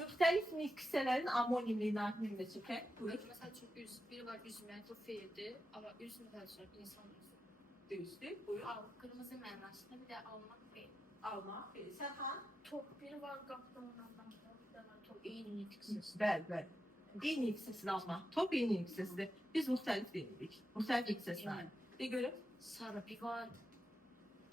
müxtəlif nüksələrin amonimli nümunə çəkək. Buyur. Mesela çünkü biri var üzmek, o fiildi ama üzmek karşılık insan yüzü. Düzdür. Buyur. Kırmızı mənasında bir de almak fiil. Alma. Sərxan. Top biri var qaplanandan bir de var top. İyinin itkisiz. Bəli. Eyni hissəsini alma. Top eyni hissəsidir. Biz müxtəlif deyirik. Müxtəlif hissəsini. Bir görüm. Sarı bir var.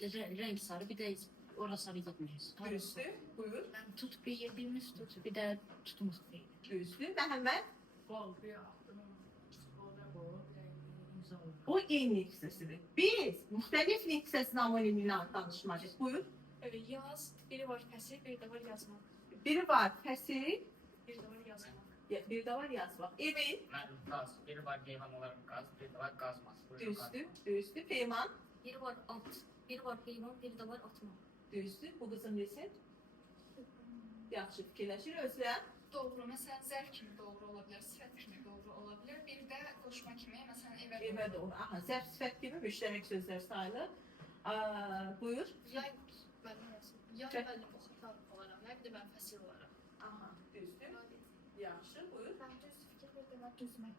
Renk sarı bir de orası sarı gitmeyiz. Düzdür. Buyur. Ben tut bir yediğimiz tut bir de tutmuş fiil. Düzdür. Məhəmməd. Bol bir O eyni hissəsidir. Biz müxtəlif hissəsinin amonimini danışmalıyıq. Buyur. Yaz, biri var fəsil, biri de var yazmak. Biri var fəsil, Biri de var yazmak. bir de var yazmaq. Evet. Ben gaz. Biri var heyvan olarak gaz, biri de var gazmaz. Düzdür. Peyman. Biri var at, biri var heyvan, biri de var atma. Düzdür. Bu qızın nesin? Yaxşı fikirləşir. Özləm. Doğru. Mesela zərf kimi doğru olabilir, sifət kimi doğru olabilir. Bir də qoşma kimi, mesela evə Evə doğru. Aha, zərf sifət kimi müştərək sözlər sayılır. Buyur. Yay, bəli bu xəta olaraq, nə bir də mən fəsil olaraq. Aha, düzdür. Yaxşı, buyur. Mən düz fikir bir də var düzmək.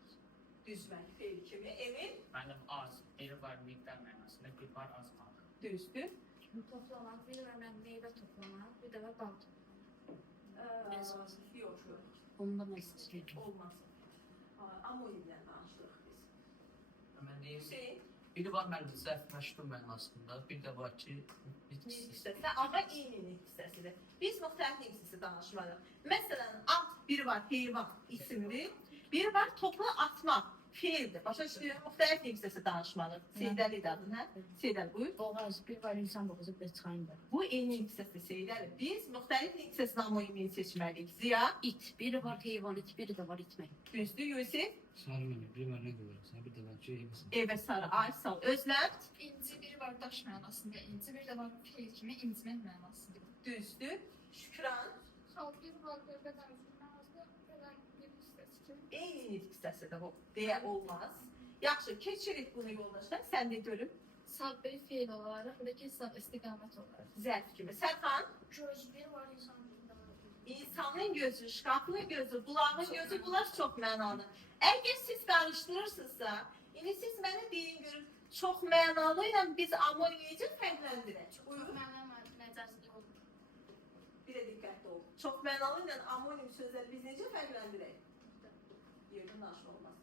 Düzmək, feil kimi. Emin. Benim az. Biri var miktar manasında, biri var azmak. Düzdür. Toplamak, biri var meyve toplamak, bir de var bal. Yox. Onda mesajı. Olmaz. Amonimlə danışırıq biz. Ben diyeyim. Hüseyin. Biri var benim zərf məşğul mənasında, bir de var ki bitkisiz. Hissəsi, amma eyni hissəsidir. Biz müxtəlif hissəsi danışmalıyıq. Məsələn, at, biri var heyvan isimli, biri var topla atmaq, feildir. Başa düşürük, müxtəlif hissəsi danışmalıyıq. Seydəli də adı, hə? Seydəli, buyur. Boğaz, bir var insan boğazı, bir çıkayım ben. Bu eyni hissəsi Seydəli. Biz müxtəlif hissəsinin amonimini seçməliyik. Ziya, İt, biri var heyvan, it, biri de var itmek. düzdür, Yusif, Sarı məni, bir mənə görə, sən bir də mən şey misin? evə sarı, Aysal, Özləm, İnci biri var daş mənasında inci, bir də var fiil kimi incimək mənasında. düzdür, Şükran, Sal bir var bədən mənasında, bədən bir hissəsi kimi. eyni nitq hissəsidir bu, deyə olmaz. Yaxşı, keçirik bunu yoldaşlar, sən də görüm, Sal bir fiil olaraq, bir də ki sal istiqamət olaraq. zərf kimi. Sərxan, Göz bir var insan bir də var. İnsanın gözü, şkafın gözü, bulağın gözü, bunlar çok mənalı. Əgər siz qarışdırırsınızsa, indi siz mənə deyin görün, çox mənalı ilə biz amonimi necə fərqləndirək? Buyurun. Məcazlı olur. Bir də diqqətli olun. Çox mənalı ilə amonim sözləri biz necə fərqləndirək? Yerdən daşlı olmaz.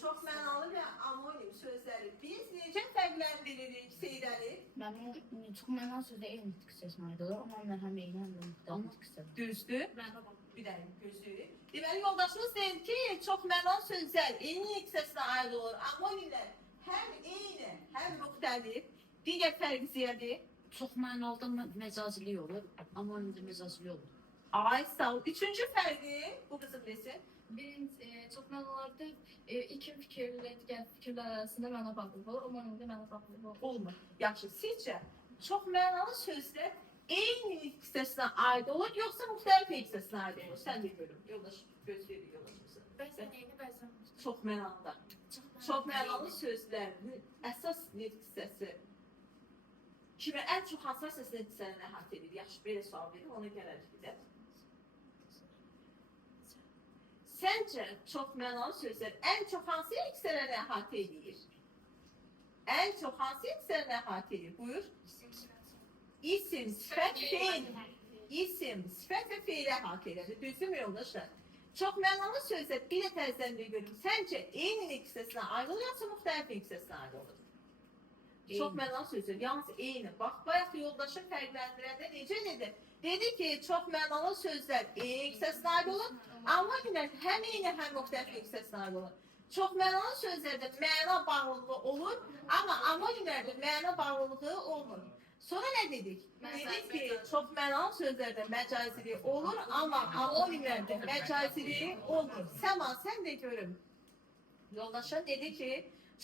Çox mənalı və amonim sözləri biz necə fərqləndiririk Seydəli? Ben çok menan sözde en etkisiz sesmaydı. Ama ben hem eğlen hem de muhtemelen kısa. Düzdür. Ben de bak. Bir dənə gözləyir. Deməli, yoldaşımız deyir ki, çox mənalı sözlər eyni hissəsinə aid olur. Amonimlər həm eyni, həm müxtəlif, digər fərq ziyədir. Çok menalı da mecazili olur. Ama önce mecazili olur. Ay sağ ol. Üçüncü fərqi, bu qızım desin. Birinci, çox mənalarda iki fikirlə digər fikirlər arasında məna bağlılığı olur, amma indi məna bağlılığı olur. Olmur. Yaxşı, sizcə çox mənalı sözlər eyni hissəsinə aid olur, yoxsa müxtəlif hissəsinə aid olur? Sən də görüm. Yoldaş, gözləyir yoldaşımızı. Bəzən eyni, bəzən Çox mənalı. Çox mənalı sözlərin əsas nitq hissəsi kimi ən çox hansı əsas nitq hissəni əhatə edir? Yaxşı, belə sual verim, ona gələrik bir də. Səncə çox mənalı sözlər ən çox hansı hissələri əhatə edir? Ən çox hansı hissələri əhatə edir? Buyur. İsim, sifət, feil. İsim, sifət və feil əhatə edir. Düzdürmü yoldaşlar? Çox mənalı sözlər bir də təzdən bir görüm. Səncə eyni hissəsinə aid olur, yoxsa müxtəlif hissəsinə aid olur? Çox mənalı sözlər, yalnız eyni. Bax, bayaq yoldaşın fərqləndirəndə necə dedi? Dedi ki, çox mənalı sözlər eyni hissəsinə aid olur, amma həm eyni, həm müxtəlif hissəsinə aid olur. Çox mənalı sözlərdə məna bağlılığı olur, amma amonimlərdə məna bağlılığı olmur. Sonra nə dedik? Dedik ki, çox mənalı sözlərdə məcazili olur, amma amonimlərdə məcazili olmur. Səma, sən də görüm. Yoldaşın dedi ki,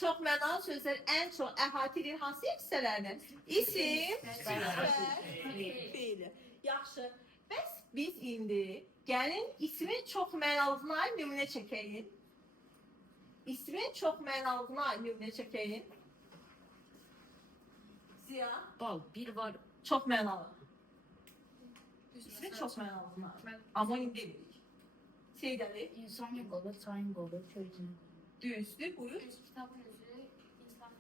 çox mənalı sözlər ən çox əhatə edir hansı hissələrini? İsim, sifət, feil. Yaxşı. Bəs biz indi gəlin ismin çox mənalığına nümunə çəkəyik. İsmin çox mənalığına nümunə çəkəyik. Ziya, Bal, bir var çox mənalı. İsmi çox mənalıdır. Mən Amonim deyirik. Seydəli, İnsanın qolu, çayın qolu, köyün. düzdür, buyur. kitabın özü insan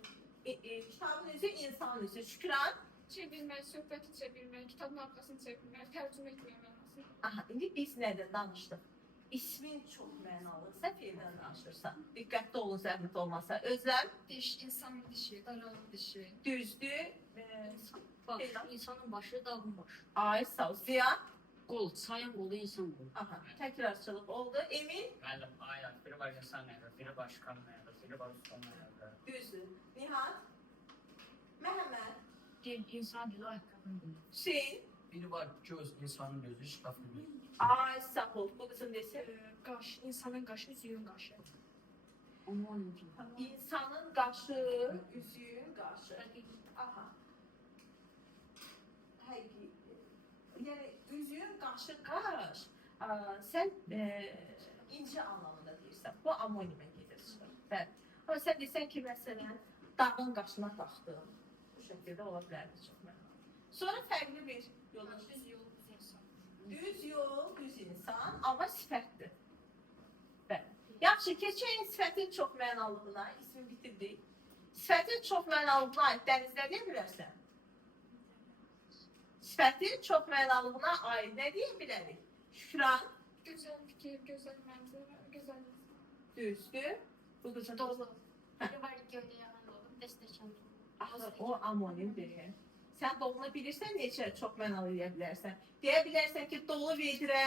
Kitabın özü, insan özü. Şükran. çevirmək, söhbəti çevirmək, kitabın arxasını çevirmək, tərcümə etmək mənası. Aha, indi biz nədən danışdıq? İsmin çox mənalıdırsa, feildən danışırsan. Diqqətli olun, zəhmət olmasa. Özlem, Diş, insanın dişi, darağın dişi. düzdür. Baş, insanın başı, dağın başı. Ay, sağ ol. Ziya. Qol, çayın qolu, insan qolu. Aha, təkrarçılıq oldu. Emin, Müəllim, ayaq, biri var insan ayağı, biri başqanın ayağı, biri var ustanın ayağı. düzdür. Nihat. Məhəmməd. Dil, insan dili, ayaqqabının dili. Hüseyin. Biri var göz, insanın gözü, şkafın gözü. Ay, sağ ol. Bu qızım desin. Qaş, insanın qaşı, üzüyün qaşı. Amma onun dili. İnsanın qaşı, üzüyün qaşı. Aha. Həqiqi. Yəni üzüyün qaşı qaş. Sən ince anlamında deyirsən. Bu amonimə gedir. Bəli. Amma sən desən ki, məsələn, dağın qaşına baxdım. Bu şəkildə ola bilərdi çox mənalı. Sonra fərqli bir yola Düz yol, düz insan. düz yol, düz insan, amma sifətdir. Bəli. Yaxşı, keçək sifətin çox mənalılığına, ismi bitirdik. Sifətin çox mənalılığına aid dənizlər deyə bilərsən? Sifətin çox mənalılığına aid nə deyə bilərik? Şükran, Gözəl fikir, gözəl mənzərə, gözəl insan. düzdür. Bu qızın Dolu. Biri var göldə yanan dolu, dəstəkən dolu. Axı, o amonimdir. Sən dolunu bilirsən, neçə çox mənalı deyə bilərsən. Deyə bilərsən ki, dolu vedrə,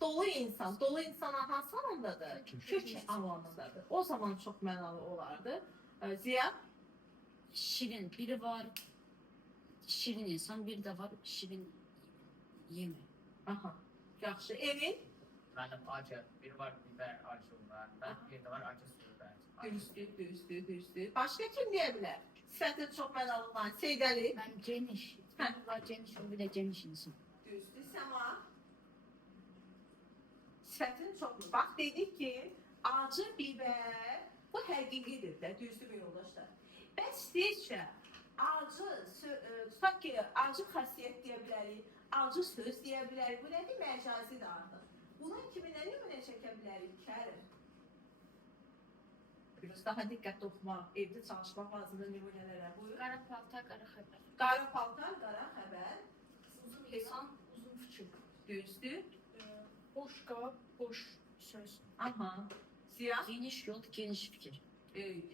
dolu insan. Dolu insana hansı anlamdadır? Kök anlamındadır. O zaman çox mənalı olardı. Ziya? Şirin, biri var şirin insan, bir də var şirin yemək. Aha. Yaxşı. Emin? Müəllim, acı, biri var biber acı var, bir de var acı sürber. Düzdür, düzdür, düzdür. Başqa kim deyə bilər? Sifətin çox mənalı olan Seydəli? Mən geniş, biri var geniş, bir də geniş insan. Düzdür. Səma? Sifətin çox... Bax, dedik ki, acı bibər, bu həqiqidir də, düzdür bir yoldaşlar. Bəs istəyirsə, acı, tutaq ki, acı xasiyyət deyə bilərik, acı söz deyə bilərik. Bu nədir? Məcazidir artıq. Bunun kimi nə nümunə çəkə bilərik? Kərim. Biraz daha diqqətli oxumaq, evdə çalışmaq lazımdır nümunələrə. Buyur. Qara paltar, qara xəbər. Qara paltar, qara xəbər. Uzun insan, uzun fikir. Düzdür. Boş qab, boş söz. Aha. Ziya. Geniş yol, geniş fikir.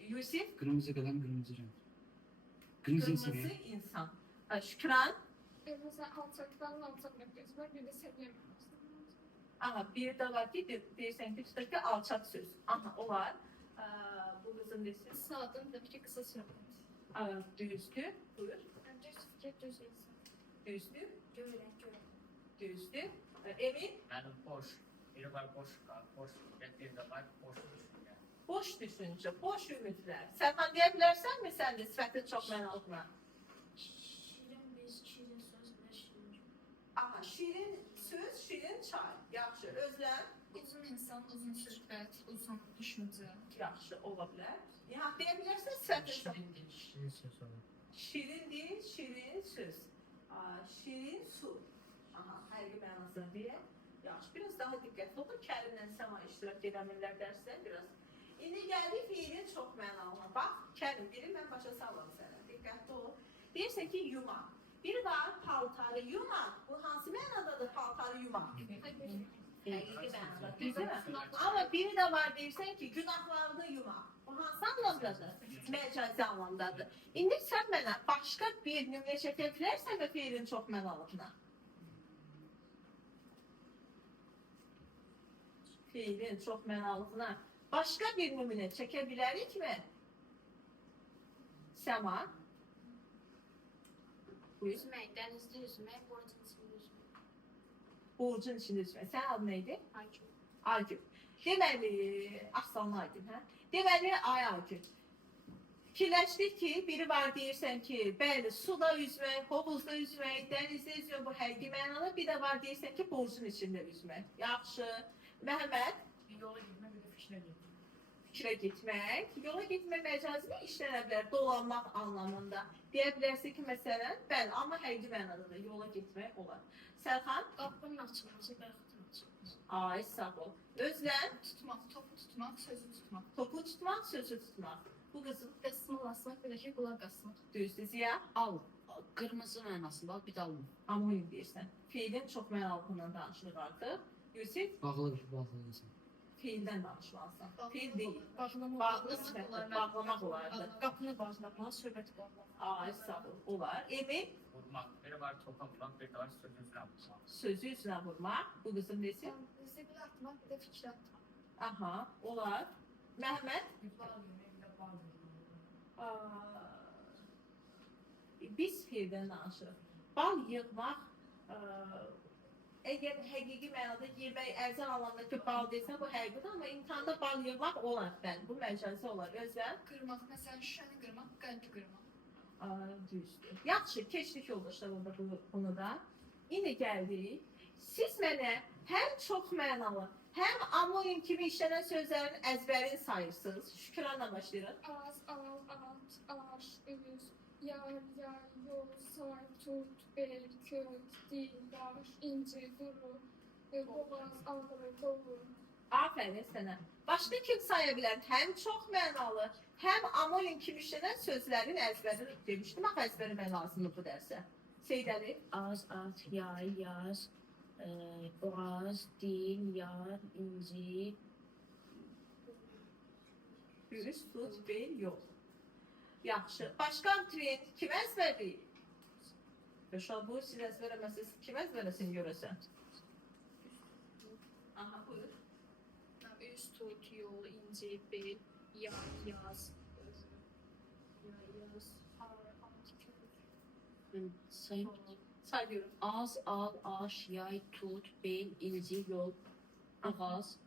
Yusif. Kırmızı kalem, kırmızı renk. Kırmızı insan Kırmızı ya. insan. Şükran. Mesela alçaktan alçaklık gözler, bir de seviyem. Aha, bir de var ki, deyirsən ki, tutaq ki, alçaq söz. Aha, o var. Bu qızın desin. Sağdım tabii ki kısa söhbət. Düzdür. Buyur. Düz fikir, düz insan. Düzdür. Görən, görən. Düzdür. Emin. Müəllim, boş, biri var boş kal, boş bir de var boş düşünce. Boş düşüncə, boş ümidlər. Sərxan deyə bilərsənmi sən də sifətin çox mənalığına? Şirin biz, şirin söz və şirin. Aha, şirin söz, şirin çay. Yaxşı, özləm. Uzun insan, uzun söhbət, uzun düşüncə. Yaxşı, ola bilər. Nihat deyə bilərsən sifətin çox. Şirin söz olur. Şirindir, şirin söz. Şirin su. Aha, həqiqi mənasını deyək. Yaxşı, biraz daha diqqətli olun. Kərimlə Səma iştirak edəmirlər dərsdə biraz. İndi gəldik fiilin çox mənalına. Bax, Kərim, biri mən başa sallam sənə. Diqqətli ol. Deyirsən ki, yumaq. Biri var, paltarı yumaq. Bu hansı mənadadır paltarı yumaq? Həqiqi mənada. Düzdür. Amma biri də var deyirsən ki, günahlarını yumaq. Bu hansı anlamdadır? Məcazi anlamdadır. İndi sən mənə başqa bir nümunə çəkə bilərsən və fiilin çox mənalığına? Fiilin çox mənalığına başqa bir nümunə çəkə bilərikmi? Səma? Buyur. Üzmək, dənizdə üzmək, borcun içində üzmək. Burcun içində üzmək. Sənin adın neydi? Hakim. Aygün. Deməli, Aslanlı Aygün, hə? Deməli, ay Aygün. Fikirləşdik ki, biri var deyirsən ki, bəli, suda üzmək, hovuzda üzmək, dənizdə üzmək, bu həqiqi mənalı. Bir də var deyirsən ki, burcun içində üzmək. Yaxşı. Məhəmməd, Bir yola gitmə, bir də fikrə getmə. fikrə getmək, yola getmək məcazi işlənə bilər, dolanmaq anlamında. Deyə bilərsə ki, məsələn, bəli, amma həqiqi mənada da yola getmək olar. Sərxan, Qapının açılması və yaxud açılması. ay sağ ol. Özlən, Tutmaq, topu tutmaq, sözü tutmaq. topu tutmaq, sözü tutmaq. Bu qızın Qısmı asmaq, bir də ki, qulaq asmaq. düzdür, Ziya. Al. Qırmızı mənasında al, bir də alma. Amonim deyirsən. Feilin çox mənalığından danışırıq artıq. Yusif, Bağlı insan. feildən danışmalısan. Feil deyil. Bağlamaq. Bağlı sifətlə bağlamaq olardı. Qapını bağlamaq, söhbət bağlamaq. Ay sağ ol. Olar. Emin, Vurmaq. Biri var topa vuran, bir de var sözün üstüne vuran. sözü üzrə vurmaq. Bu qızın desin. Zibil atmaq, bir də fikir atmaq. Aha, olar. Məhəmməd, biz feildən danışırıq. Bal yığmaq, əgər həqiqi mənada yemək, ərzən anlamda ki, bal desən, bu həqiqidir, amma imtihanda bal yığmaq olar, bəli, bu məcazi olar. Özləm, Qırmaq, məsələn, şüşəni qırmaq, qəlbi qırmaq. düzdür. Yaxşı, keçdik yoldaşlar orada bunu da. İndi gəldik. Siz mənə həm çox mənalı, həm amonim kimi işlənən sözlərin əzbərini sayırsınız. Şükranla başlayırıq. Az, al, aş, üz, yar, yol, say, tut, bel, kök, dil, baş, inci, duru, boğaz, ağrı, dolu. Afərin sənə. Başqa kim saya bilər? Həm çox mənalı, həm amonim kimi işlənən sözlərin əzbərini demişdim. Axı əzbəri mən lazımdır bu dərsə. Seydəli, Az, at, yay, yaz, boğaz, dil, yar, inci, üz, tut, bel, yol. Yaxşı. Başqa trend kim əzbərləyir? Yaşa, bu siz əzbərləməsiniz. Kim əzbərləsin görəsən? Aha, buyur. Üz, tut, yol, inci, bel, yar, yaz, sayın. Sayıyorum. Az, al, aş, yay, tut, bel, inci, yol, boğaz.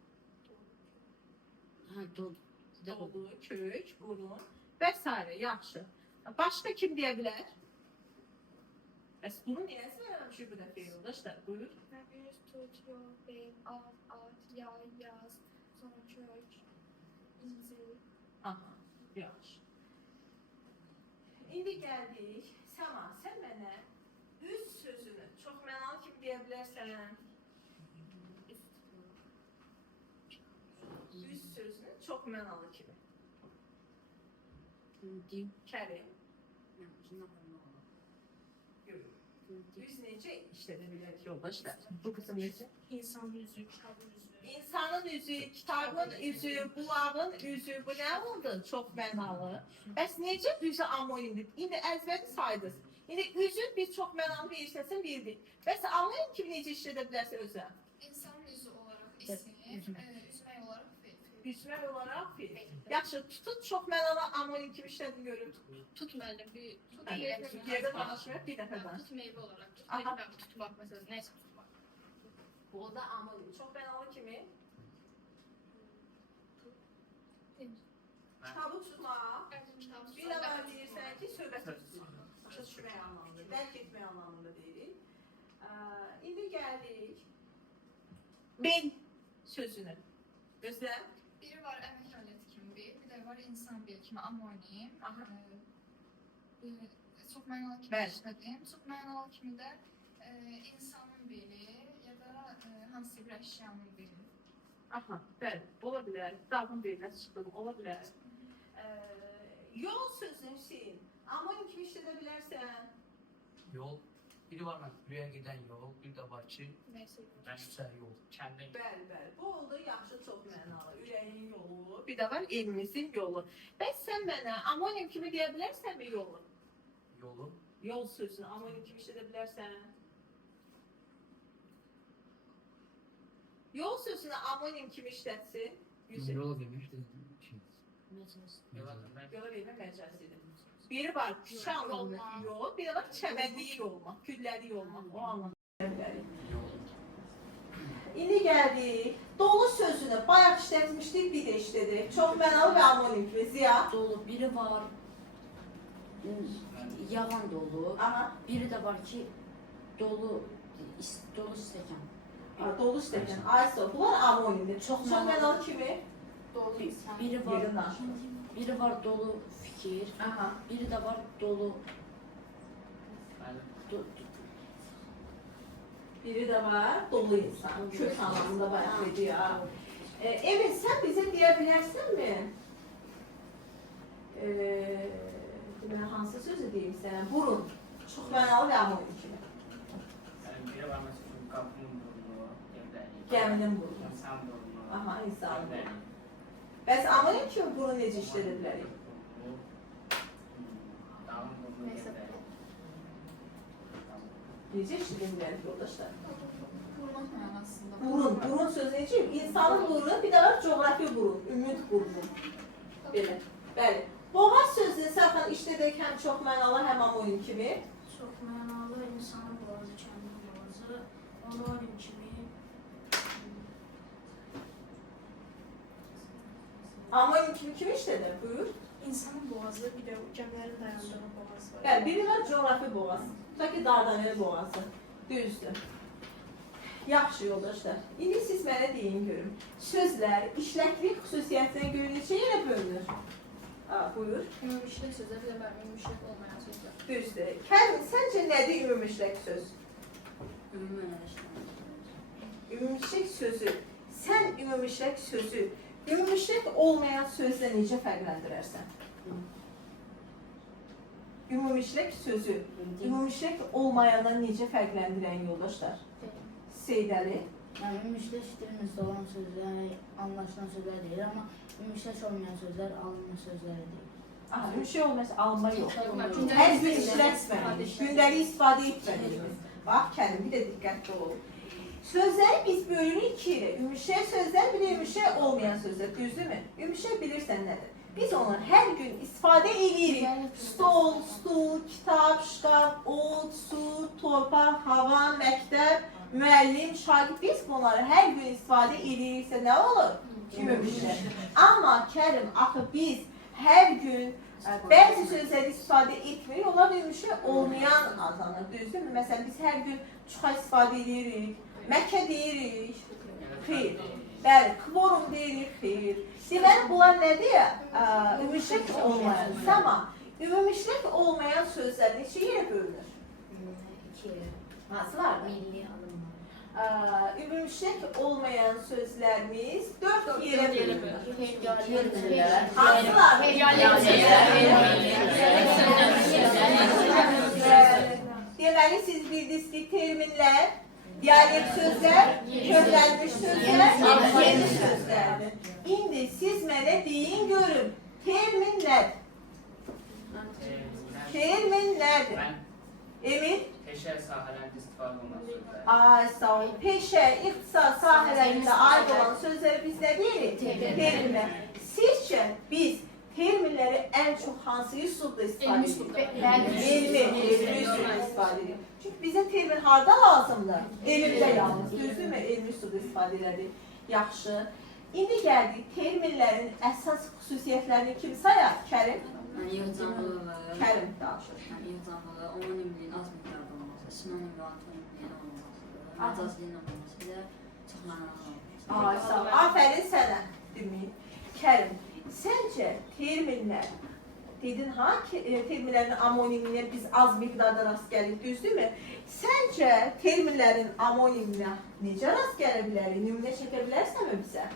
Ha, dolu. Dolu, kök, burun və s. Yaxşı. Başqa kim deyə bilər? Bəs bunu niyə əzbərləmişik bu dəfə yoldaşlar? Buyur. Üz, tut, yol, bel, at, yay, yaz, sonra kök, inci. Aha, yaxşı. İndi gəldik. Səma, sən mənə üz sözünü çox mənalı kimi deyə bilərsən. Üz sözünü çox mənalı kimi. Dil. Kərim, Ya, uzun görür. Üz necə işlədə bilərik yoldaşlar? Bu qısım necə? İnsanın üzü, kitabın üzü. İnsanın üzü, kitabın üzü, bulağın üzü, bu nə oldu? Çox mənalı. Bəs necə üzü amonindir? İndi əzbəri saydınız. İndi üzün biz çox mənalı bir işləsin bildik. Bəs amonin kimi necə işlədə bilərsə özə? İnsanın üzü olaraq isim, üzmək olaraq fiil. Üzmək olaraq fiil. Yaxşı, tutun çox mənalı amonin kimi işlədim görün. Tut müəllim, bir tut Yerdə danışmayaq, bir dəfə danış. Tut meyvə olaraq, tut Aha. meyvə, tutmaq məsələn, nəsə tutmaq. Bu da amonin. Çox mənalı kimi. Kitabı tutmaq. Bir də var deyirsən ki, söhbəti tutmaq. Başa düşmək anlamında, dərk etmək anlamında deyirik. İndi gəldik. Ben sözünü. Gözlə. Biri var əmək aləti kimi bir də var insan bir kimi amonim. Aha. Çox mənalı kimi Bəli. işlədim. Çox mənalı kimi də insanın biri ya da hansısa bir əşyanın biri. Aha, bəli, ola bilər. Kitabın birindən çıxdım, ola bilər. Yol sözünü Hüseyin. Amonim kimi işlədə bilərsən. Yol. Biri var buraya giden yol, bir de var ki Nəysə. Məşqsə yol, kəndin yolu. Bəli, bəli. Bu oldu yaxşı, çox mənalı. Ürəyin yolu, bir də var evimizin yolu. Bəs sən mənə amonim kimi deyə bilərsənmi yolu? Yolu. Yol sözünü amonim kimi işlədə bilərsən. Yol sözünü amonim kimi işlətsin. Yusuf. Yol demek de şey. Məcaz. Yola vermə məcazıdır. Biri var küçə anlamında yol, biri var çəmənliyi yolmaq, külləri yolmaq. O anlamda. İndi gəldik. Dolu sözünü bayaq işlətmişdik, bir də işlədik. Çox mənalı və amonim kimi. Ziya. Dolu biri var. Yalan dolu. Aha. Biri de var ki dolu dolu stəkan. Dolu stəkan. Ayso. Bunlar amonimdir. Çox mənalı kimi. Dolu insan. Biri var, Yerin danışma. biri var dolu fikir, Aha. biri de var dolu Biri de var dolu insan. Kök anlamında bayağı ediyor. Evet, sen bize diyebilirsin mi? Ben hansı sözü diyeyim sana? Burun. Çok mənalı və amonim kimi. Yani biri var mesela kapının burnu, Gəminin burnu. insan burnu, Aha, insan burnu. gövdəli. Bəs amonim kimi burun necə işlədə bilərik? Dağın burnu, gövdəli. Necə işlədə bilərik yoldaşlar? Vurmak mənasında. Burun sözü necə? İnsanın burnu, bir də var coğrafi burun, ümid burnu. Belə. Bəli. Boğaz sözünü səxən işlədərkən çox mənalı həm amonim kimi. çok mənalı insanın boğazı, kəndin boğazı, anonim kimi. Amonim kimi işlədir? Buyur. İnsanın boğazı, bir de gəmilərin dayandığı boğaz var. Bəli, biri var coğrafi boğaz. Tutaq Dardanel boğazı. Düzdür. Yaxşı yoldaşlar. İndi siz mənə deyin görüm. Sözlər işləklik xüsusiyyətinə görə neçə yerə bölünür? Buyur. Ümumişlik sözler bir de var. Ümumişlik olmayan sözler. Düzdür. Kərim, səncə nədir ümumişlək söz? Ümumişlək sözü. Sən ümumişlək sözü, ümumişlək olmayan sözlə necə fərqləndirərsən? Ümumişlək sözü, ümumişlək olmayandan necə fərqləndirən yoldaşlar? Seydəli. Yani ümumişleş dilimizde olan sözler, yani anlaşılan sözler değil ama ümumişleş olmayan sözler alınma sözleri değil. Aha, ümumişlək olmasa alma yox. Gündəlik Hər gün istifadə işləşməliyik, etməliyik. gündəlik istifadə etməliyik. Bax, Kərim, bir də diqqətli olun. Sözləri biz bölürük iki yerə. Ümumişlək sözlər, bir də ümumişlək olmayan sözlər. Düzdürmü? Ümumişlək bilirsən nədir? Biz onu hər gün istifadə edirik. Stol, stul, kitab, şkaf, od, su, torpaq, hava, məktəb, müəllim, şagird. Biz bunları hər gün istifadə ediriksə nə olur? Ümumişlək. Amma Kərim, axı biz hər gün bəzi sözləri istifadə etmirik, onlar ümumişlək olmayan adlanır. Düzdürmü? Məsələn, biz hər gün çuxa istifadə edirik, Məkkə deyirik, xeyr. Bəli, kvorum deyirik, xeyr. Deməli, bunlar nədir? Ümumişlək olmayan. Amma ümumişlək olmayan sözlər neçə yerə bölünür? İki yere. Hansılar? Milli alınma. Ümumişlək olmayan sözlərimiz 4 yerə bölünür. Yürüdüler. Hansılar? Deməli, siz bildiniz ki, terminlər, dialekt sözlər, köklənmiş sözlər, yeni sözlərdir. İndi siz mənə deyin görün, termin nədir? Termin nədir? Ben Emin? peşe sahalarında istifadə olunan sözler. Ay, sağ ol. Peşə, ixtisas sahələrində aid olan sözləri biz nə deyirik? Terminlər. Sizcə biz terminləri ən çox hansı üslubda istifadə edirik? Elmi üslubda istifadə edirik. Çünki bizə termin harda lazımdır? Elmdə yalnız. Düzdürmü? Elmi üslubda istifadə edirik. Yaxşı. İndi gəldik terminlərin əsas xüsusiyyətlərini kim sayar? Kərim? Yığcamlığı, Kərim danışır. yığcamlığı, homonimliyin az miqdarda olması, sinonim və antonimliyin olması, məcazliyin olması ilə çox mənalı olması. Ay, sağ ol. Afərin sənə. Demək. Kərim, səncə terminlər, dedin ha, terminlərin amoniminə biz az miqdarda rast gəlirik, düzdürmü? Səncə terminlərin amoniminə necə rast gələ bilərik? Nümunə çəkə bilərsənmi bizə?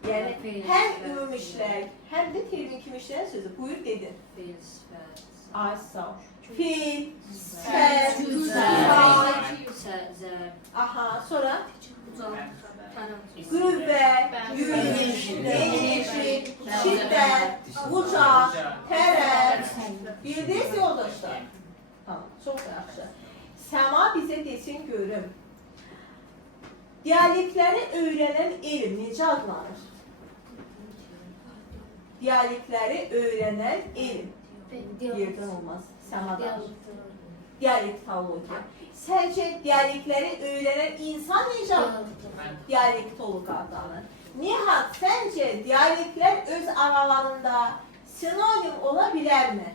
Yəni, həm ümumişlər, həm də termin kimi işləyən sözü. Buyur, dedin. Fil, sifət, Ay, sağ ol. Fil, sifət, zər, aha, sonra tərəf, qüvvə, yürüyüş, genişlik, şiddət, ucaq, tərəf. Bildiniz yoldaşlar? Tamam, çox yaxşı. Səma bizə desin görüm. Dialektləri öyrənən elm necə adlanır? Dialektləri öyrənən elm. Yerdən olmaz, səmadan. Dialektologiya. Səncə dialektləri öyrənən insan necə dialektolog adlanır? Nihat, səncə dialektlər öz aralarında sinonim ola bilərmi?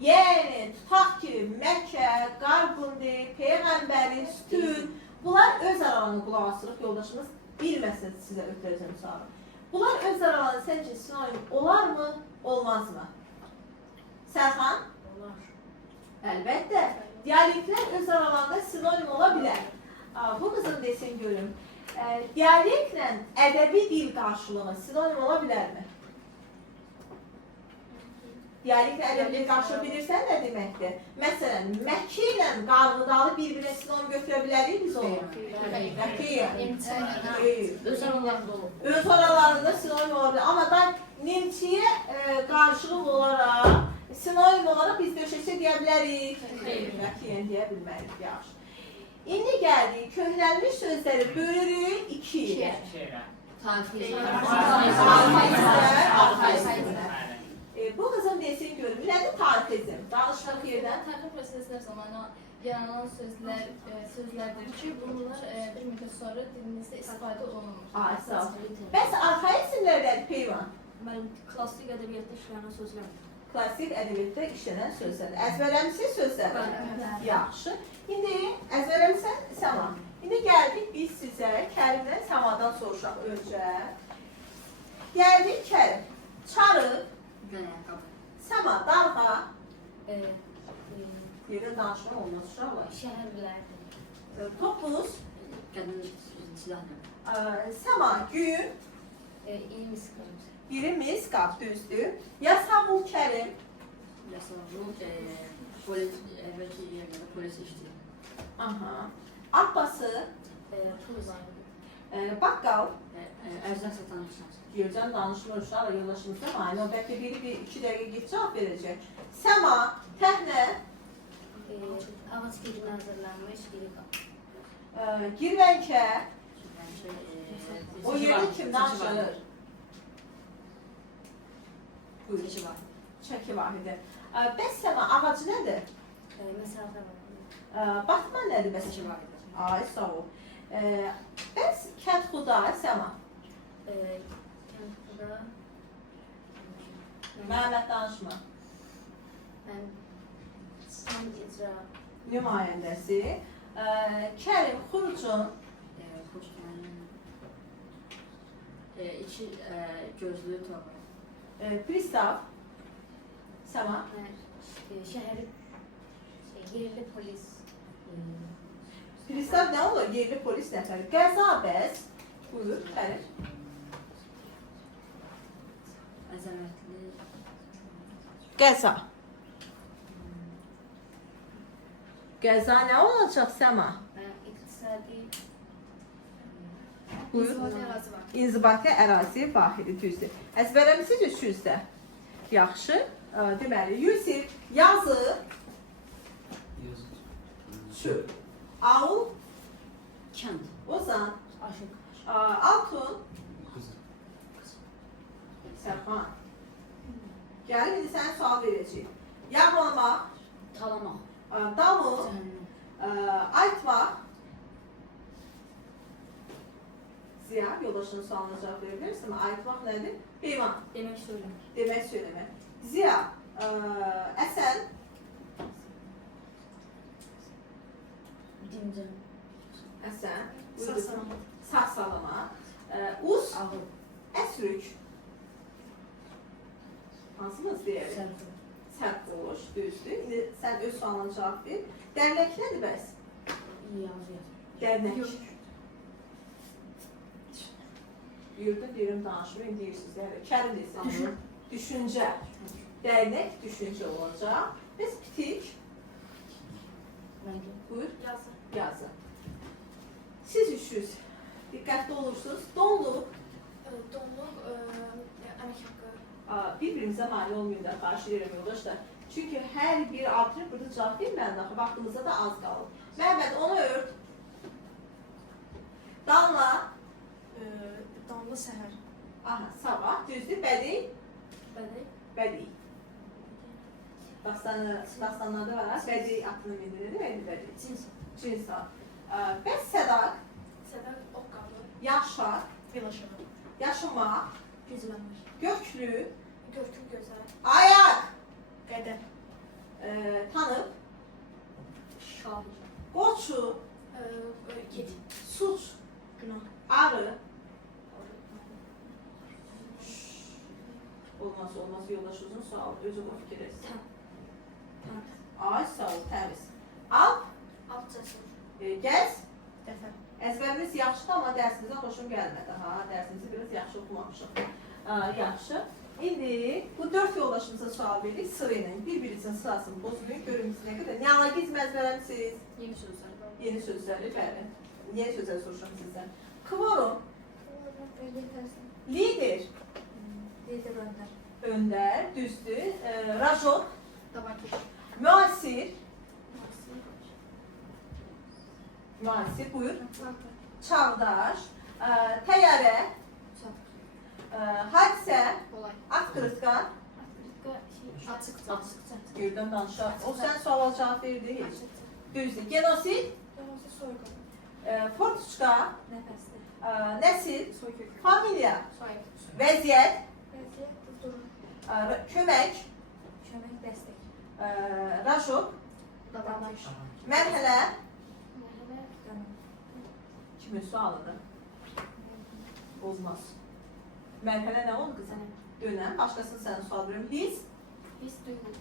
Yəni, tutaq ki, Məkkə, Qarqundi, Peyğəmbəri, Stül, bunlar öz aralarında qulaq asırıq, yoldaşımız Bilməsin sizə ötürəcəm sualı. Bunlar öz aralarında səncə sinonim olar mı, olmaz mı? Sərxan? Olar. Əlbəttə. Dialektlər öz aralarında sinonim ola bilər. Bu qızım desin görüm. Dialektlə ədəbi dil qarşılığı sinonim ola bilərmi? Dialektlə ədəbi dil qarşılığı bilirsən nə deməkdir? Məsələn, Məkkə ilə Qarğıdalı bir-birinə sinonim götürə bilərik biz onu? Məkkəyə. Öz aralarında olur. Öz aralarında sinonim ola bilər. Amma da Nemçiyə qarşılıq olaraq, sinonim olaraq biz döşəsə deyə bilərik. Məkkəyə deyə bilmərik, yaxşı. İndi gəldik, köhnəlmiş sözləri bölürük ikiyə. Bu qızım desin görüm, nədir tarixizm? Danışdıq yerdən. Tarixi proseslər zamanı yaranan sözlərdir ki, bunlar bir müddət sonra dilimizdə istifadə olunur. Sağ ol. Bəs arxaizmlərdən Peyvan? Mən klassik ədəbiyyatda işlənən sözlərdir. Klassik ədəbiyyatda işlənən sözlər. Əzbərləmişsiniz sözləri? Yaxşı. İndi əzbərləmişsən Səma. İndi gəldik biz sizə Kərimdən Səmadan soruşaq öncə. Gəldik Kərim. Çarıq, Səma, darğa. Yerdə danışma olmaz uşaqlar. Şəhərlərdir. Topuz, Qadın silahlı. Səma, gün, İyimiz qalır. birimiz qab düzdür. Yasavul Kərim, Yasavul polis əvvəlki yerlərdə polis işləyir. Abbası, Pul uzaylıdır. baqqal, Ərzaq satan insan. Gürcan danışmır uşaqla yollaşımızda aynı. Bəlkə biri 2 dəqiqə geç cavab verəcək. Səma, təhnə, Ağac girinə hazırlanmış biri qalır. girvənkə, o yerdə kim danışır? Buyur. Çəki vahidi. Bəs Səma, ağacı nədir? Məsafə var. Batman nədir bəs? Çəki vahidi. Ay, sağ ol. Bəs Kətxuda, Səma? Kəndxuda Məhəmməd danışma. mən son icra Nümayəndəsi. Kərim, Xurcun, Xoşgələn. İki gözlü torba. Pristav, Səma. şəhəri yerli polis Pristav nə olur? Yerli polis nəfəri. Qəzabəz, buyur, Kərim. Əzəmətli. Qəza. Qəza nə olacaq Səma? iqtisadi Buyur. ərazi var. İnzibati ərazi vahidi düzdür. Əzbərləmisiniz üçünüzdə. Yaxşı. Deməli, Yusif, yazı, çöl. Aul, Kənd. Ozan, Aşıq. Altun, Sərxan. Gəlin, indi sənə sual verəcəyim. Yağlamaq, Talamaq. damu, Cəhənnəm. aytmaq. Ziya, yoldaşının sualına cavab verir misin? Aytmaq nədir? Heyvan. Demək söyləmək. Demək söyləmək. Ziya, Əsən, Dincən. Əsən, Sağ-salamat. sağ-salamat. Us, Ağıl. əsrük. Hansımız deyərik? Sərxoş. Sərxoş, düzdür. İndi sən öz sualına cavab ver. Dərnək nədir bəs? Yazı. Dərnək. Yurda deyirəm danışmır, indi deyirsiniz. Kərim desin. Düşüncə. Dərnək düşüncə olacaq. Biz bitik. Buyur. Yazı. Yazı. Siz üçüz. Diqqətli olursunuz. Donluq. Donluq əmək haqqı. Bir-birimizə mani olmayın da, xahiş edirəm yoldaşlar. Çünki hər bir abitur burada cavab verməlidir, axı vaxtımızda da az qalır. Məhəmməd, onu ört. Danla. Damla səhər. Aha, sabah. Düzdür, bədii. Bədii. Bədii. Dastanlarda var, bədii aklını bildirir, nədir bədii? Cinsa. Bəs sədaq, Sədaq ox qabı. yaşaq, Vilaşığı. yaşamaq, Güclənmək. göklü, Görküm gözəl. ayaq, Qədər. tanıb, Şahid. qoçu, Kedi. suç, Günah. arı, hansı yoldaşınızın sualı? Özü bu fikir etsin. Təmiz. Ay, sağ ol, təmiz. Al, Alt cəsur. gəz. Dəfə. Əzbəriniz yaxşıdır, amma dərsinizə xoşum gəlmədi. Ha, dərsinizi biraz yaxşı oxumamışıq. Yaxşı. İndi bu 4 yoldaşımıza sual veririk sırayla. Bir-birinizin sırasını bozmayın. Görün siz nə qədər. Neologizm əzbərləmisiniz? Yeni sözlər. Yeni sözləri, bəli. Yeni sözləri soruşuram sizdən. Kvorum, Yetərsin. lider, Lider öndər. öndər, düzdür. Rajot, Davakeş. müasir, buyur. Çağdaş, təyyarə, hadisə, Kolay. atkırıtka, Açıqca. Açıqca. Güldən danışaq. O sən suala cavab verdi heç. Düzdür. Genosid, Yalnızca soyqan. fortuçka, Nəfəsdir. nəsil, Soykök. familiya, Soyq. vəziyyət, Vəziyyət. Durum. kömək, Kömək. Dəstək. rajok, Davranış. mərhələ, Mərhələ. Qanun. kimin sualıdır? Olmaz. Mərhələ nə oldu qızım? Dönəm, başqasını sənə sual verim. His, His duyulur.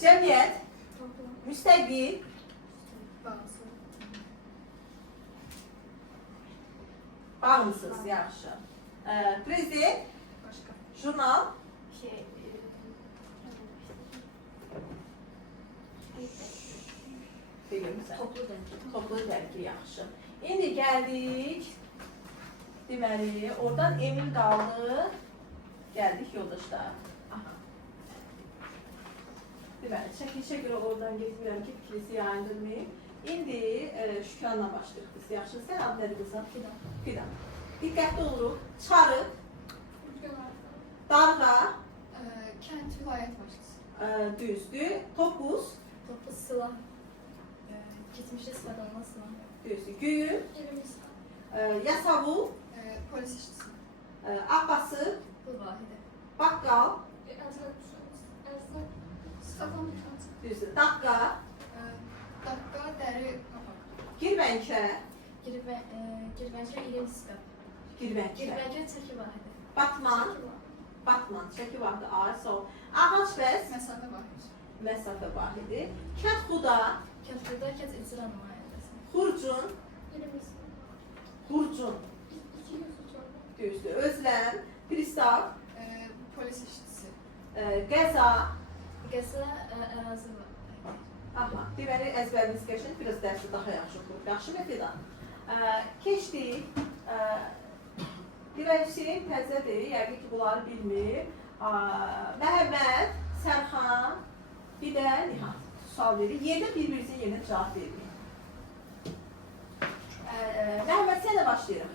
cəmiyyət, Toplum. müstəqbil, Bağlısı. bağımsız, yaxşı. Prezident, Başqa. jurnal, Şey. bilirsən. Toplu dərki. Toplu dərki, yaxşı. İndi gəldik, deməli, oradan Emin qaldı, gəldik yoldaşlar. Aha. Deməli, çəkilişə görə oradan getmirəm ki, fikrisi yayındırmayım. İndi Şükranla başlayırıq biz, yaxşı. Sən adı nədir qızım? Fidan. Fidan. Diqqətli oluruq. Çarıq, Ülkelerden. darğa, Kent vilayet başkası. düzdür, topuz, Toplu silah. Keçmişdə istifadə silah. düzdür, güyüm, İlimiz. yasavul, Polis işçisi. abbası, Bu vahidə. bakkal, Erzak. Erzak. Adam mutfak. düzdür, dakika, Dakika, deri, kapak. girvənkə, Girvəncə ilim sistem. girvənkə, Girvəncə çəki vahidə. batman, batman, çəki vaxtı, ay, sol, ağac bəs, Mesafe var. məsafə vahidi, kət xuda, Kənddə kənd icra nümayəndəsi. xurcun, İlimiz. xurcun, 200 çorba. düzdür, özləm, pristav, Polis işçisi. qəza, Qəza ərazi var. aha, deməli əzbərimiz qəşəng, biraz dərsi daha yaxşı oxuyuq, yaxşı mı Fidan? Keçdik, deməli Hüseyin təzədir, yəqin ki bunları bilmir. Məhəmməd, Sərxan, bir də Nihat sual verir. Yerdə bir-birinizin yerinə cavab verin. Məhəmməd, sənə başlayırıq.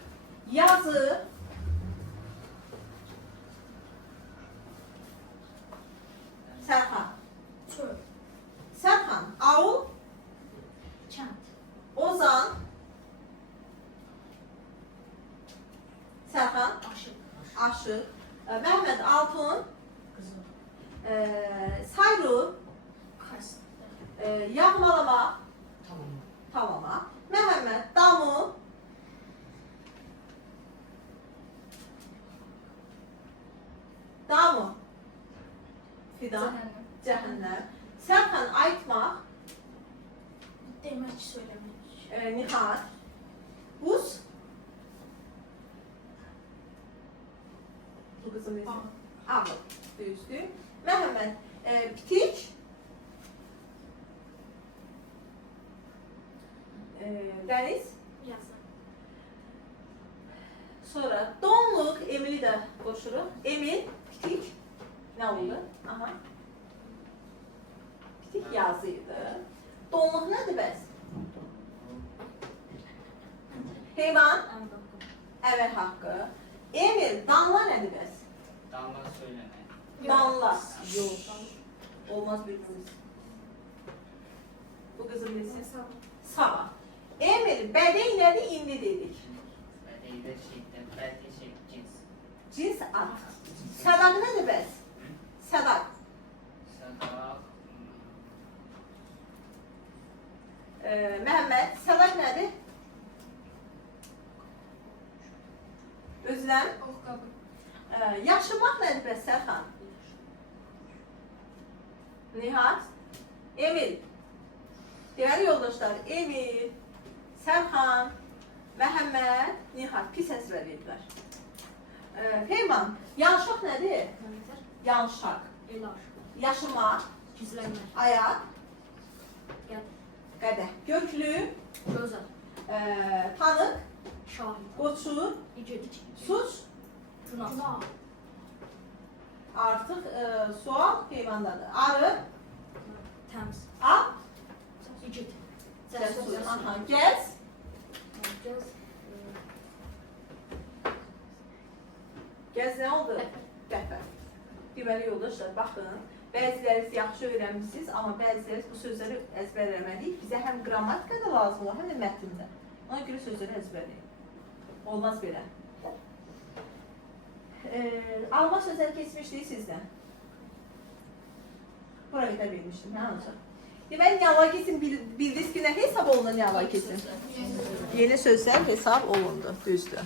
Yazı, Sərxan. Çöl. Sərxan, Aul, Kənd. Ozan, Sərxan, Aşıq. Aşıq, Məhəmməd Altun, Qızıl. Sayru, Kas. Yağmalama, Tamam. Tavama, Məhəmməd Damu, Damu, Fidan, Cəhənnəm. Cəhənnəm, Sərxan Aytmaq, Demək, söyləmək. Nihat, Buz, bu qızım necə? Ağıl, düzdür. Məhəmməd, Pitik, Dəniz, Yazı. sonra donluq, Emili də qoşuruq. Emil, Pitik, nə oldu? Aha. Pitik yazı idi. Donluq nədir bəs? Heyvan, əvvəl haqqı. Emil, danla nədir bəs? Damla söylemek. Danla. Yox. Olmaz bilmemiz. Bu qızın nesi? Sabah. Emil, bədəy nədir? İndi dedik. Bedeyde şeyden, bedey şey, cins. Cins at. Sədak nədir bəs? Sədak. Sadak, Məhəmməd, sədak nədir? Özləm. Oh kabul. Yaşamaq nədir bəs Sərxan? Nihat, Emil. Değerli yoldaşlar, Emil, Sərxan, Məhəmməd, Nihat pis əzbər verdilər. Peyman, yanlışaq nədir? Yanlışaq. Yaşımaq, Gizlənmək. ayaq, Qəd. qədəh. Göklü, Gözəl. tanıq, Şahid. qoçu, İgid. suç. Günah. Artıq sual Peymandadır. Arı, Təmiz. al, İgid. cəsur. Aha, gəz, Göz. gəz nə oldu? Dəfə. Deməli yoldaşlar, baxın. Bəziləriniz yaxşı öyrənmişsiniz, amma bəziləriniz bu sözləri əzbərləməliyik. Bizə həm qrammatikada lazım olur, həm də mətndə. Ona görə sözləri əzbərləyin. Olmaz belə. Alma sözləri keçmişdik sizdən. Bura qədər vermişdim, hə ancaq. Deməli, neologisim bildiniz ki, nə hesab olunur neologisim? Yeni sözlər hesab olundu, düzdür.